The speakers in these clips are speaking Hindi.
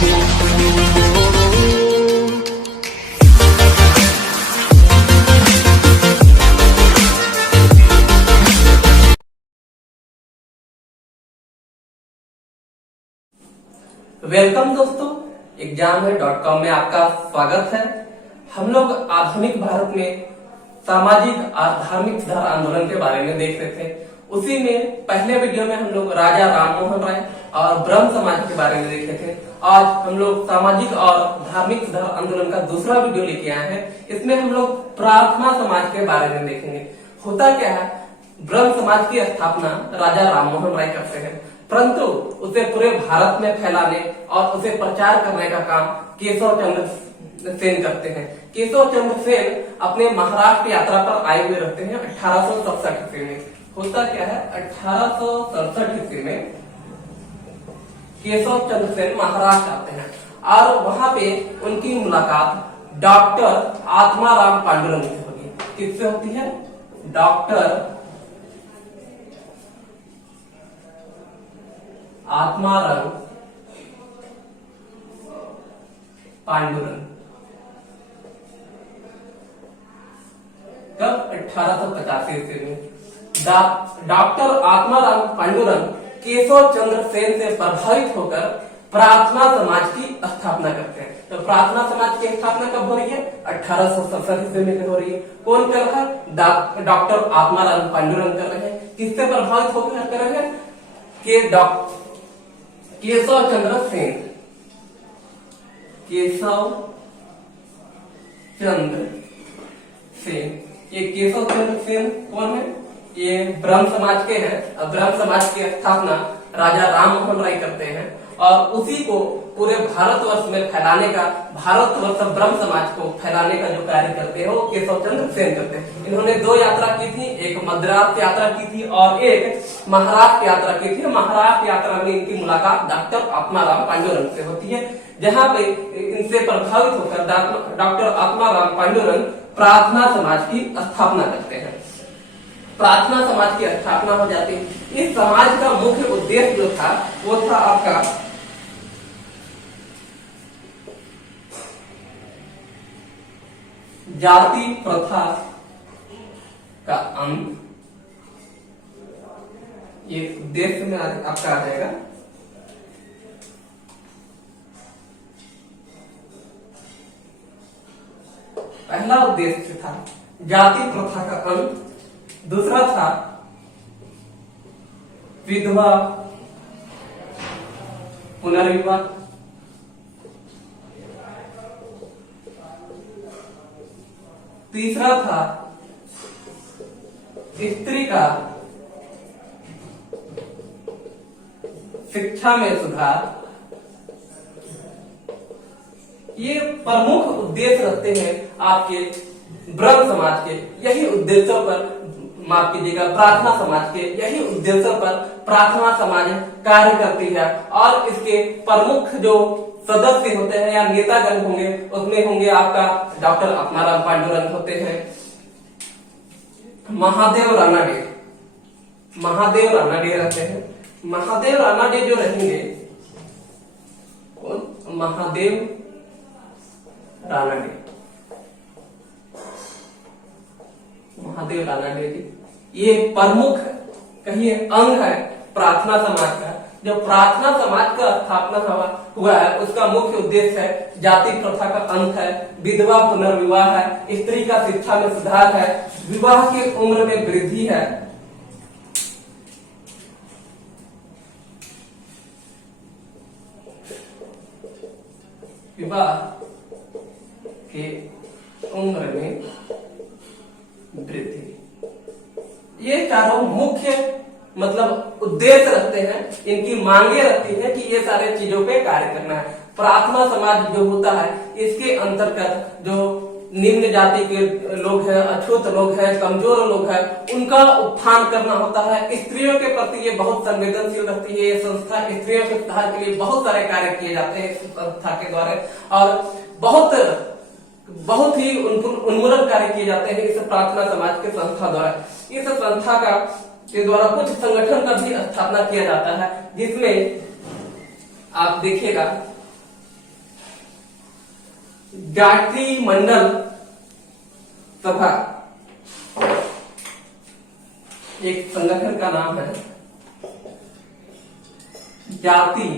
वेलकम दोस्तों, examher.com में आपका स्वागत है। हम लोग आधुनिक भारत में सामाजिक और धार्मिक सुधार आंदोलन के बारे में देख रहे थे। उसी में पहले वीडियो में हम लोग राजा राममोहन राय और ब्रह्म समाज के बारे में देखे थे। आज हम लोग सामाजिक और धार्मिक सुधार आंदोलन का दूसरा वीडियो लेके आए हैं। इसमें हम लोग प्रार्थना समाज के बारे में देखेंगे। होता क्या है, ब्रह्म समाज की स्थापना राजा राममोहन राय करते हैं, परंतु उसे पूरे भारत में फैलाने और उसे प्रचार करने का काम केशव चंद्र सेन करते हैं। केशव चंद्र सेन अपने महाराष्ट्र यात्रा पर आए हुए रहते हैं 1867 ईस्वी में। होता क्या है, 1867 ईस्वी में केशव चंद्र सेन महाराष्ट्र आते हैं और वहां पे उनकी मुलाकात डॉक्टर आत्माराम पांडुरंग से होगी। किससे होती है? डॉक्टर आत्माराम पांडुरंग। कब? 1885 ईस्वी में। डॉक्टर आत्माराम पांडुरंग केशव चंद्र सेन से प्रभावित होकर प्रार्थना समाज की स्थापना करते हैं। तो प्रार्थना समाज की स्थापना कब हो रही है? 1867 ईस्वी में हो रही है। कौन कर रहा है? डॉक्टर आत्माराम पांडुरंग कर रहे हैं। किससे प्रभावित होकर कर रहे हैं? केशव चंद्र सेन। केशव चंद्र सेन, ये केशव चंद्र सेन कौन है? ये ब्रह्म समाज के हैं। ब्रह्म समाज की स्थापना राजा राममोहन राय करते हैं और उसी को पूरे भारतवर्ष में फैलाने का, भारतवर्ष ब्रह्म समाज को फैलाने का जो कार्य करते हैं वो केशव चंद्र सेन करते हैं। इन्होंने दो यात्रा की थी, एक मद्रास यात्रा की थी और एक महाराष्ट्र यात्रा की थी। महाराष्ट्र यात्रा में इनकी मुलाकात डॉक्टर आत्माराम पांडुरंग से होती है, जहाँ पे इनसे प्रभावित होकर डॉक्टर आत्माराम पांडुरंग प्रार्थना समाज की स्थापना करते हैं। प्रार्थना समाज की स्थापना हो जाती है। इस समाज का मुख्य उद्देश्य जो था वो था आपका जाति प्रथा का अंत। ये उद्देश्य में आपका आ जाएगा। पहला उद्देश्य था जाति प्रथा का अंत, दूसरा था विधवा पुनर्विवाह, तीसरा था स्त्री का शिक्षा में सुधार। ये प्रमुख उद्देश्य रखते हैं आपके ब्रह्म समाज के। यही उद्देश्यों पर, माफ कीजिएगा, प्रार्थना समाज के यही उद्देश्यों पर प्रार्थना समाज कार्य करती है। और इसके प्रमुख जो सदस्य होते हैं या नेतागण होंगे, उसमें होंगे आपका डॉक्टर आत्माराम पांडुरंग होते हैं, महादेव रानाडे। महादेव रानाडे रहते हैं। महादेव रानाडे जो रहेंगे, कौन? महादेव रानाडे। महादेव रानाडे जी ये प्रमुख कहिए अंग है प्रार्थना समाज का। जो प्रार्थना समाज का स्थापना हुआ है उसका मुख्य उद्देश्य है जाति प्रथा का अंत है, विधवा पुनर्विवाह है, स्त्री का शिक्षा में सुधार है, विवाह की उम्र में वृद्धि है, विवाह के उम्र में वृद्धि। ये चारों मुख्य मतलब उद्देश्य रखते हैं, इनकी मांगे रखती हैं कि ये सारे चीजों पे कार्य करना है। प्रार्थना समाज जो होता है इसके अंतर्गत जो निम्न जाति के लोग हैं, अछूत लोग हैं, कमजोर लोग हैं, उनका उत्थान करना होता है। स्त्रियों के प्रति ये बहुत संवेदनशील रहती है। ये संस्था स्त्रियों के सुधार के लिए बहुत सारे कार्य किए जाते हैं इस संस्था के द्वारा और बहुत ही उन्मूलन कार्य किए जाते हैं इस प्रार्थना समाज के संस्था द्वारा। इस संस्था के द्वारा कुछ संगठन का भी स्थापना किया जाता है, जिसमें आप देखिएगा जाति मंडल सभा एक संगठन का नाम है। जाति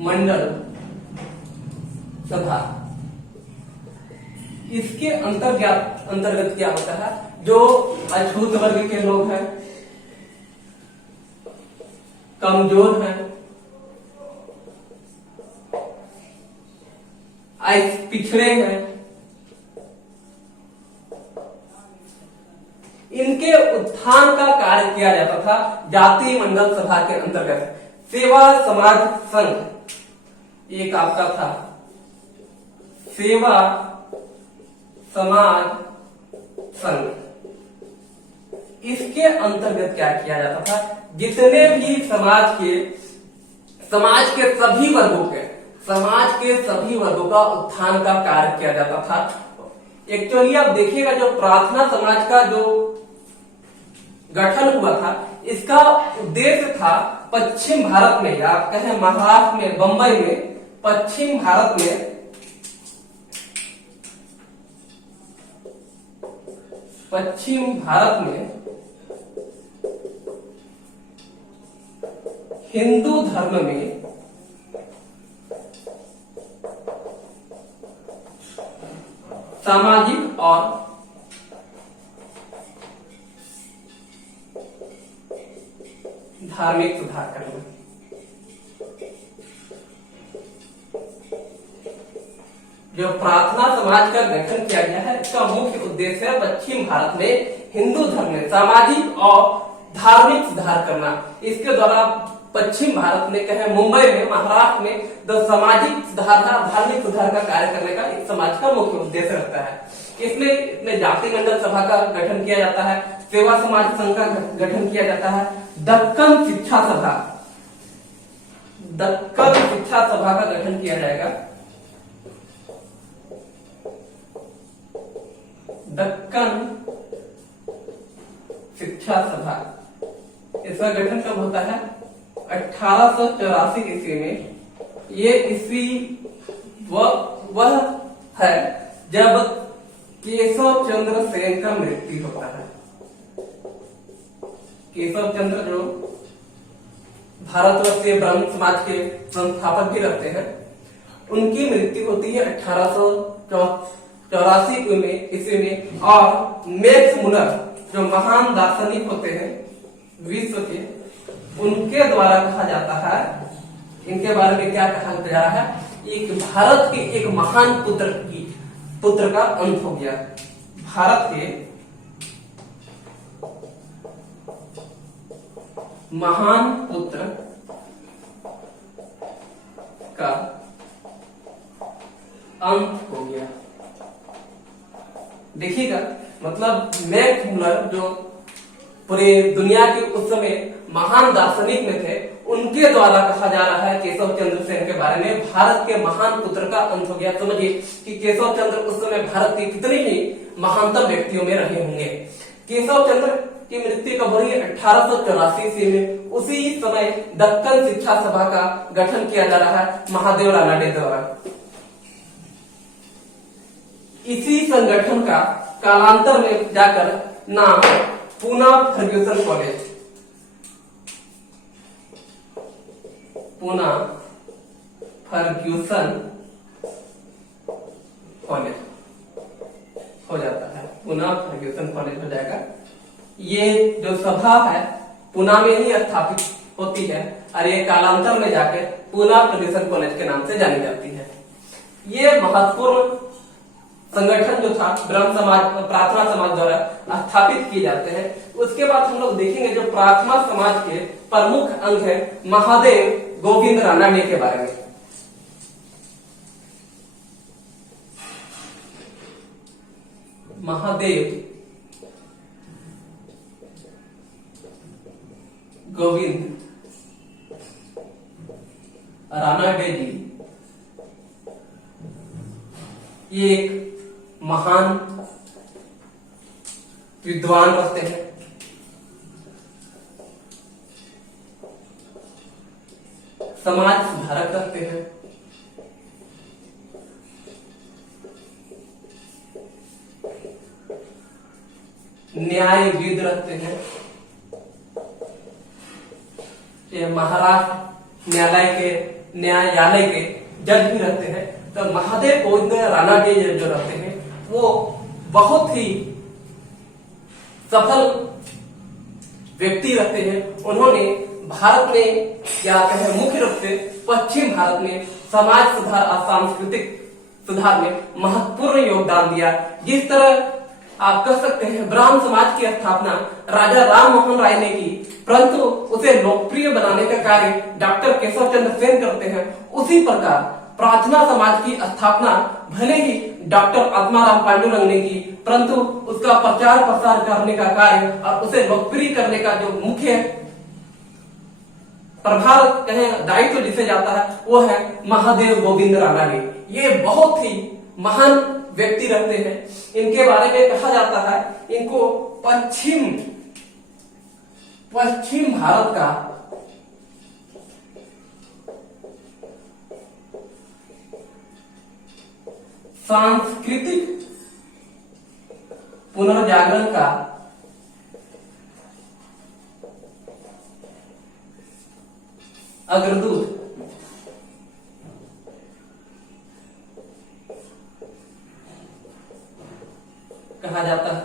मंडल सभा, इसके अंतर्गत क्या होता है, जो अछूत वर्ग के लोग हैं, कमजोर हैं, पिछड़े हैं, इनके उत्थान का कार्य किया जाता था जाति मंडल सभा के अंतर्गत। सेवा समाज संघ एक आपका था, सेवा समाज संघ, इसके अंतर्गत क्या किया जाता था, जितने भी समाज के सभी वर्गों का उत्थान का कार्य किया जाता था। एक्चुअली आप देखिएगा, जो प्रार्थना समाज का जो गठन हुआ था, इसका उद्देश्य था पश्चिम भारत में, या आप कहें महाराष्ट्र में, बंबई में, पश्चिम भारत में हिंदू धर्म में सामाजिक और धार्मिक सुधार करना। जो प्रार्थना समाज का गठन किया गया है, इसका मुख्य उद्देश्य है पश्चिम भारत में हिंदू धर्म में सामाजिक और धार्मिक सुधार करना। इसके द्वारा पश्चिम भारत में, कहे मुंबई में, महाराष्ट्र में, जो सामाजिक सुधार का, धार्मिक सुधार का कार्य करने का इस समाज का मुख्य उद्देश्य रहता है। इसमें जाति मंडल सभा का गठन किया जाता है, सेवा समाज संघ का गठन किया जाता है, दक्कन शिक्षा सभा का गठन किया जाएगा। दक्कन शिक्षा सभा, इसका गठन कब होता है, 1884 ईस्वी में। ये ईस्वी वह है जब केशव चंद्र सेन का मृत्यु होता है। केशव चंद्र जो भारतवर्षीय ब्रह्म समाज के संस्थापक भी रहते हैं, उनकी मृत्यु होती है 1884 ईस्वी में। और मैक्स मुलर जो महान दार्शनिक होते हैं विश्व के, उनके द्वारा कहा जाता है, इनके बारे में क्या कहा जा रहा है, एक भारत के एक महान पुत्र का अंत हो गया। भारत के महान पुत्र का अंत हो गया। देखिएगा, मतलब मैक्स मुलर जो पूरे दुनिया के उस समय महान दार्शनिक में थे, उनके द्वारा कहा जा रहा है केशव चंद्र सेन के बारे में, भारत के महान पुत्र का अंत हो गया। समझिए कि केशव चंद्र उस समय भारत के कितने ही महानतम व्यक्तियों में रहे होंगे। केशव चंद्र की मृत्यु कब हो रही है, 1884 ईस्वी में। उसी समय दक्कन शिक्षा सभा का गठन किया जा रहा है महादेव रानडे द्वारा। इसी संगठन का कालांतर में जाकर नाम Poona Fergusson college, Poona Fergusson college हो जाता है, पूना फर्ग्यूसन कॉलेज हो जाएगा। ये जो सभा है पूना में ही स्थापित होती है और ये कालांतर में जाकर पूना फर्ग्यूसन कॉलेज के नाम से जानी जाती है। ये महत्वपूर्ण संगठन जो था ब्रह्म समाज, प्रार्थना समाज द्वारा स्थापित किए जाते हैं। उसके बाद हम लोग देखेंगे जो प्रार्थना समाज के प्रमुख अंग है महादेव गोविंद रानडे के बारे में। महादेव गोविंद रानडे जी ये एक महान विद्वान रहते हैं, समाज सुधारक रखते हैं, न्यायविद रखते हैं, ये महाराष्ट्र न्यायालय के जज भी रहते हैं। तो महादेव गोविंद रानाडे जो रहते हैं वो बहुत ही सफल व्यक्ति रहते हैं। उन्होंने भारत में क्या कहें मुख्य रूप से पश्चिम भारत में समाज सुधार और सांस्कृतिक सुधार में महत्वपूर्ण योगदान दिया। जिस तरह आप कह सकते हैं ब्राह्मण समाज की स्थापना राजा राम मोहन राय ने की, परंतु उसे लोकप्रिय बनाने का कार्य डॉक्टर केशव चंद्र सेन करते हैं। उसी प्रकार प्रार्थना समाज की स्थापना भले ही डॉक्टर आत्माराम पांडुरंग ने की, परंतु उसका प्रचार प्रसार करने का कार्य और उसे लोकप्रिय करने का जो मुख्य प्रभाव कहें दायित्व जिसे जाता है वो है महादेव गोविंद रानाडे। ये बहुत ही महान व्यक्ति रहते हैं। इनके बारे में कहा जाता है इनको पश्चिम भारत का सांस्कृतिक पुनर्जागरण का अग्रदूत कहा जाता है।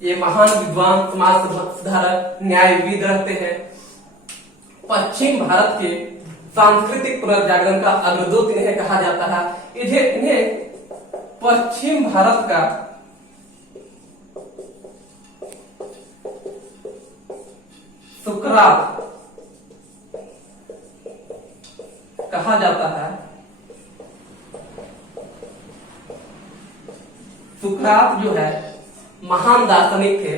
ये महान विद्वान समाज सुधारक न्यायविद रहते हैं। पश्चिम भारत के सांस्कृतिक पुनर्जागरण का अग्रदूत इन्हें कहा जाता है। इन्हें पश्चिम भारत का सुकरात कहा जाता है। सुकरात जो है महान दार्शनिक थे।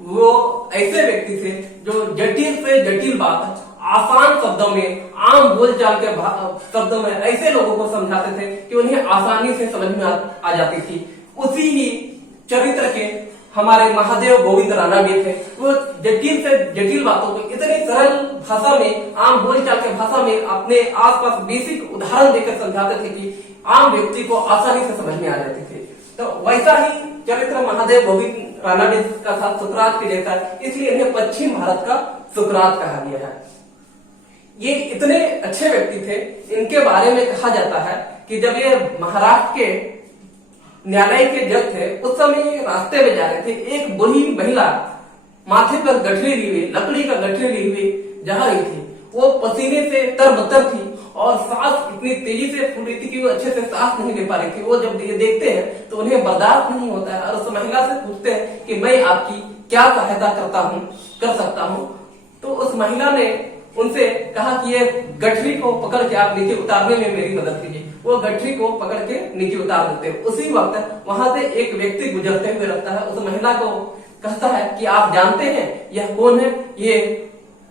वो ऐसे व्यक्ति थे जो जटिल से जटिल बात आसान शब्दों में, आम बोलचाल के शब्दों में ऐसे लोगों को समझाते थे कि उन्हें आसानी से समझ में आ जाती थी। उसी ही चरित्र के हमारे महादेव गोविंद रानाडे थे। वो जटिल से जटिल बातों को इतनी सरल भाषा में, आम बोलचाल के भाषा में अपने आसपास बेसिक उदाहरण देकर समझाते थे कि आम व्यक्ति को आसानी से समझ में आ जाती थी। तो वैसा ही चरित्र महादेव गोविंद रानाडे का था, सुकरात के जैसा, इसलिए इन्हें पश्चिम भारत का सुकरात कहा गया है। ये इतने अच्छे व्यक्ति थे। इनके बारे में कहा जाता है कि जब ये महाराष्ट्र के न्यायालय के जज थे उस समय रास्ते में जा रहे थे, एक बूढ़ी महिला माथे पर गठरी ली हुई, लकड़ी का गठरी ली हुई जा रही थी। वो पसीने से तरबतर थी और सांस इतनी तेजी से फूल रही थी कि वो अच्छे से सांस नहीं ले पा रही थी। वो जब ये देखते हैं तो उन्हें बर्दाश्त नहीं होता है और उस महिला से पूछते हैं कि मैं आपकी क्या सहायता कर सकता हूँ। तो उस महिला ने उनसे कहा कि ये गठरी को पकड़ के आप नीचे उतारने में मेरी मदद कीजिए। वो गठरी को पकड़ के नीचे उतार देते हैं। उसी वक्त वहां से एक व्यक्ति गुजरते हुए रहता है। उस महिला को कहता है कि आप जानते हैं यह कौन है? ये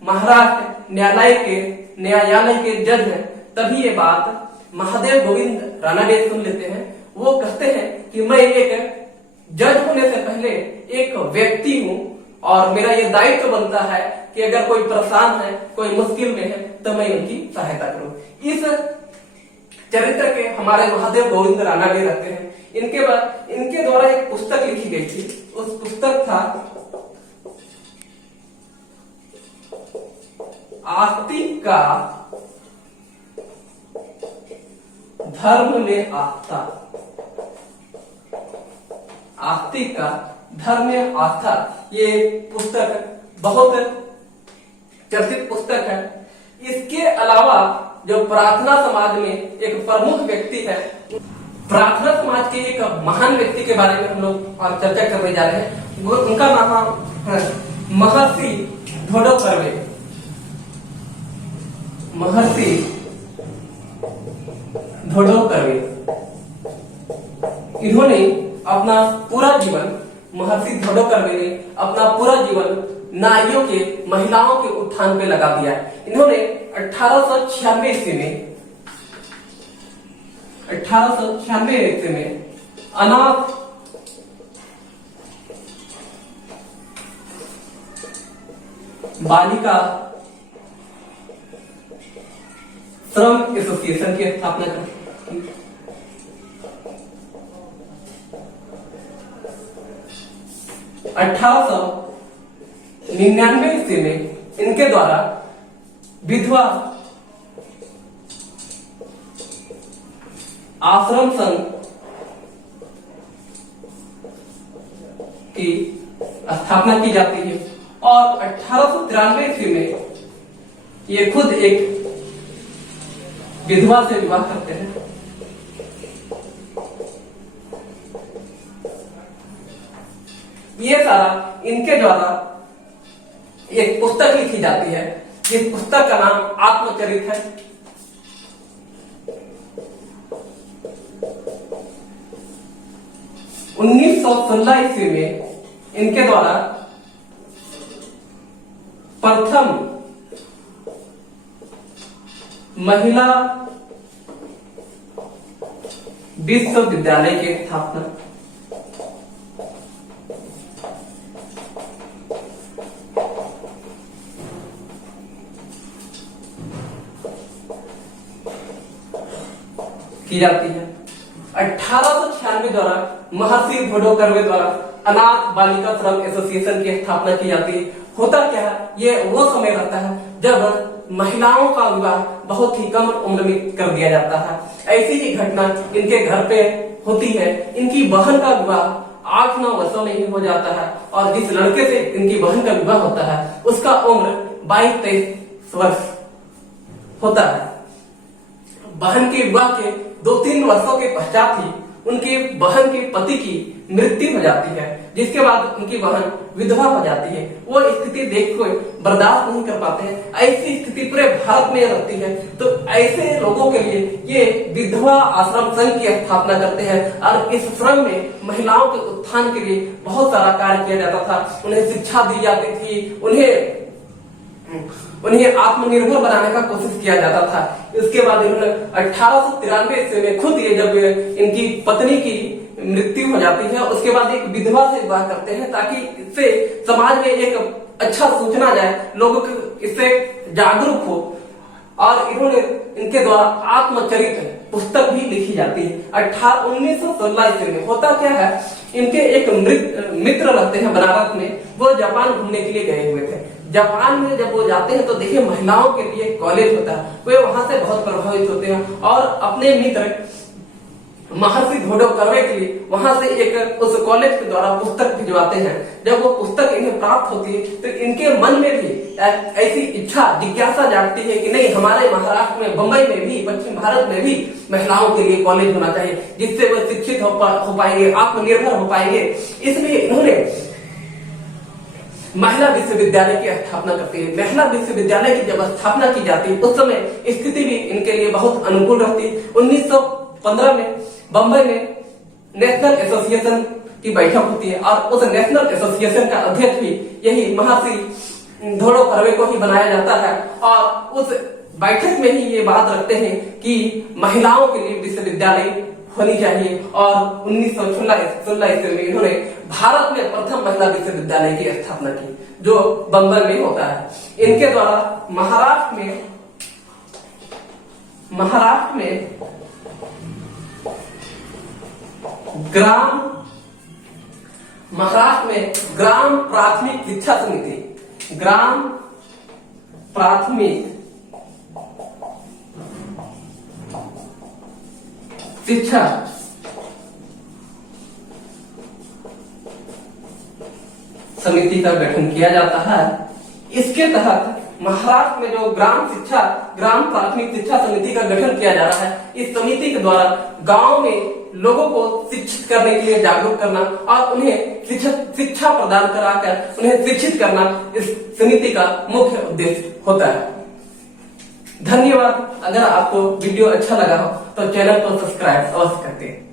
महाराष्ट्र न्यायालय के जज हैं। तभी ये बात महादेव गोविंद रानाडे सुन लेते हैं। वो कहते हैं कि मैं एक जज होने से पहले एक व्यक्ति हूँ और मेरा ये दायित्व बनता है कि अगर कोई परेशान है, कोई मुश्किल में है तो मैं उनकी सहायता करूं। इस चरित्र के हमारे महादेव गोविंद रानाडे रहते हैं। इनके द्वारा एक पुस्तक लिखी गई थी। उस पुस्तक था आस्तिक का धर्म में आस्था। आस्तिक का धर्म में आस्था ये पुस्तक बहुत चर्चित पुस्तक है। इसके अलावा जो प्रार्थना समाज में एक प्रमुख व्यक्ति है, प्रार्थना समाज के एक महान व्यक्ति के बारे में हम लोग आज चर्चा करने जा रहे हैं। उनका नाम है महर्षि धोडो कर्वे। महर्षि धोडो कर्वे इन्होंने अपना पूरा जीवन, महर्षि धोडो कर्वे ने अपना पूरा जीवन नारियों के, महिलाओं के उत्थान पे लगा दिया है। इन्होंने 1896 ईस्वी में अनाथ बालिका श्रम एसोसिएशन की स्थापना की। 1899 ईस्वी में इनके द्वारा विधवा आश्रम संघ की स्थापना की जाती है और 1893 ईस्वी में ये खुद एक विधवा से विवाह करते हैं। ये सारा इनके द्वारा एक पुस्तक लिखी जाती है। इस पुस्तक का नाम आत्मचरित है। 1916 ईस्वी में इनके द्वारा प्रथम महिला विश्वविद्यालय की स्थापना की जाती है। 1896 द्वारा महर्षि भोडो कर्वे द्वारा अनाथ बालिका श्रम एसोसिएशन की स्थापना की जाती है। होता क्या है, ये वो समय रहता है जब महिलाओं का विवाह बहुत ही कम उम्र में कर दिया जाता है। ऐसी ही घटना इनके घर पे होती है। इनकी बहन का विवाह 8-9 वर्षों में ही हो जाता है और जिस लड़के से इनकी बहन का विवाह होता है उसका उम्र 22-23 वर्ष होता है। बहन के विवाह के 2-3 वर्षों के पश्चात ही उनके बहन के पति की मृत्यु हो जाती है, जिसके बाद उनकी बहन विधवा हो जाती है। वो स्थिति देख कर बर्दाश्त नहीं कर पाते हैं। ऐसी स्थिति पूरे भारत में रहती है, तो ऐसे लोगों के लिए ये विधवा आश्रम संघ की स्थापना करते हैं और इस श्रम में महिलाओं के उत्थान के लिए बहुत सारा कार्य किया जाता था। उन्हें शिक्षा दी जाती थी, उन्हें आत्मनिर्भर बनाने का कोशिश किया जाता था। इसके बाद इन्होंने 1893 ईस्वी में खुद ये जब इनकी पत्नी की मृत्यु हो जाती है उसके बाद एक विधवा से विवाह करते हैं ताकि इससे समाज में एक अच्छा सूचना जाए, लोगों को इससे जागरूक हो। और इन्होंने इनके द्वारा आत्मचरित पुस्तक भी लिखी जाती है। 1916 ईस्वी में होता क्या है, इनके एक मित्र रहते हैं बनारस में, वो जापान घूमने के लिए गए हुए थे। जापान में जब वो जाते हैं तो देखिए महिलाओं के लिए कॉलेज होता है, वे वहां से बहुत प्रभावित होते हैं और अपने मित्र महर्षि भोडो कर्वे के लिए वहां से एक उस कॉलेज के द्वारा पुस्तक भिजवाते हैं। जब वो पुस्तक इन्हें प्राप्त होती है तो इनके मन में भी ऐसी इच्छा जिज्ञासा जागती है कि नहीं, हमारे महाराष्ट्र में, बंबई में भी, पश्चिम भारत में भी महिलाओं के लिए कॉलेज होना चाहिए जिससे वो शिक्षित हो पाएंगे, आत्मनिर्भर हो पाएंगे। इसलिए इन्होंने महिला विश्वविद्यालय की स्थापना करती है। महिला विश्वविद्यालय की जब स्थापना की जाती है उस समय स्थिति भी इनके लिए बहुत अनुकूल रहती है। 1915 में बंबई में नेशनल एसोसिएशन की बैठक होती है और उस नेशनल एसोसिएशन का अध्यक्ष भी यही महर्षि भोडो कर्वे को ही बनाया जाता है और उस बैठक में ही ये बात रखते हैं कि महिलाओं के लिए विश्वविद्यालय होनी चाहिए। और 1916 ईस्वी में इन्होंने भारत में प्रथम महिला विश्वविद्यालय की स्थापना की जो बंबई में होता है। इनके द्वारा महाराष्ट्र में ग्राम प्राथमिक शिक्षा समिति, ग्राम प्राथमिक शिक्षा समिति का गठन किया जाता है। इसके तहत महाराष्ट्र में जो ग्राम प्राथमिक शिक्षा समिति का गठन किया जा रहा है, इस समिति के द्वारा गांव में लोगों को शिक्षित करने के लिए जागरूक करना और उन्हें शिक्षा प्रदान कराकर उन्हें शिक्षित करना इस समिति का मुख्य उद्देश्य होता है। धन्यवाद। अगर आपको वीडियो अच्छा लगा हो तो चैनल को सब्सक्राइब अवश्य करते हैं।